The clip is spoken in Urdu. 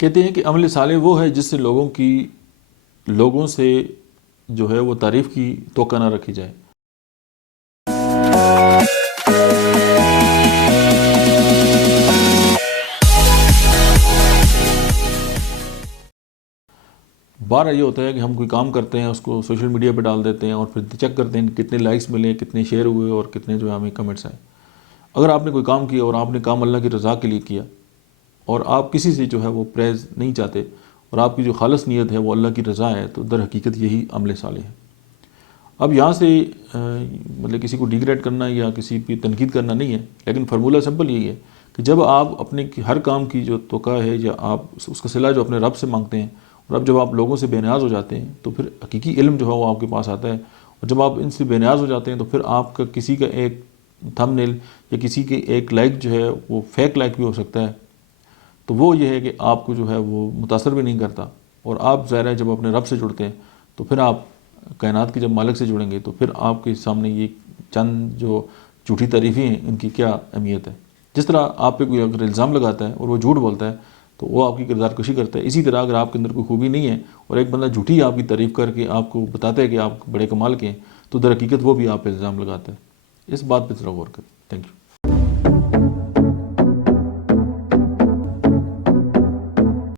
کہتے ہیں کہ عمل صالح وہ ہے جس سے لوگوں سے جو ہے وہ تعریف کی توقع نہ رکھی جائے۔ بارہ یہ ہوتا ہے کہ ہم کوئی کام کرتے ہیں، اس کو سوشل میڈیا پہ ڈال دیتے ہیں اور پھر چیک کرتے ہیں کہ کتنے لائکس ملے، کتنے شیئر ہوئے اور کتنے جو ہے ہمیں کمنٹس آئے۔ اگر آپ نے کوئی کام کیا اور آپ نے کام اللہ کی رضا کے لیے کیا اور آپ کسی سے جو ہے وہ پریز نہیں چاہتے اور آپ کی جو خالص نیت ہے وہ اللہ کی رضا ہے، تو در حقیقت یہی عمل صالح ہے۔ اب یہاں سے مطلب کسی کو ڈیگریڈ کرنا یا کسی پہ تنقید کرنا نہیں ہے، لیکن فرمولہ سمپل یہی ہے کہ جب آپ اپنے ہر کام کی جو توقع ہے یا آپ اس کا صلہ جو اپنے رب سے مانگتے ہیں، اور اب جب آپ لوگوں سے بے نیاز ہو جاتے ہیں تو پھر حقیقی علم جو ہے وہ آپ کے پاس آتا ہے، اور جب آپ ان سے بے نیاز ہو جاتے ہیں تو پھر آپ کا کسی کا ایک تھم نیل یا کسی کے ایک لائک جو ہے وہ فیک لائک بھی ہو سکتا ہے، تو وہ یہ ہے کہ آپ کو جو ہے وہ متاثر بھی نہیں کرتا، اور آپ ظاہر ہے جب اپنے رب سے جڑتے ہیں تو پھر آپ کائنات کے جب مالک سے جڑیں گے تو پھر آپ کے سامنے یہ چند جو جھوٹی تعریفیں ہیں ان کی کیا اہمیت ہے۔ جس طرح آپ پہ کوئی اگر الزام لگاتا ہے اور وہ جھوٹ بولتا ہے تو وہ آپ کی کردار کشی کرتا ہے، اسی طرح اگر آپ کے اندر کوئی خوبی نہیں ہے اور ایک بندہ جھوٹی آپ کی تعریف کر کے آپ کو بتاتا ہے کہ آپ بڑے کمال کے ہیں، تو در حقیقت وہ بھی آپ پہ الزام لگاتا ہے۔ اس بات پہ ذرا غور کریں۔ Thank you.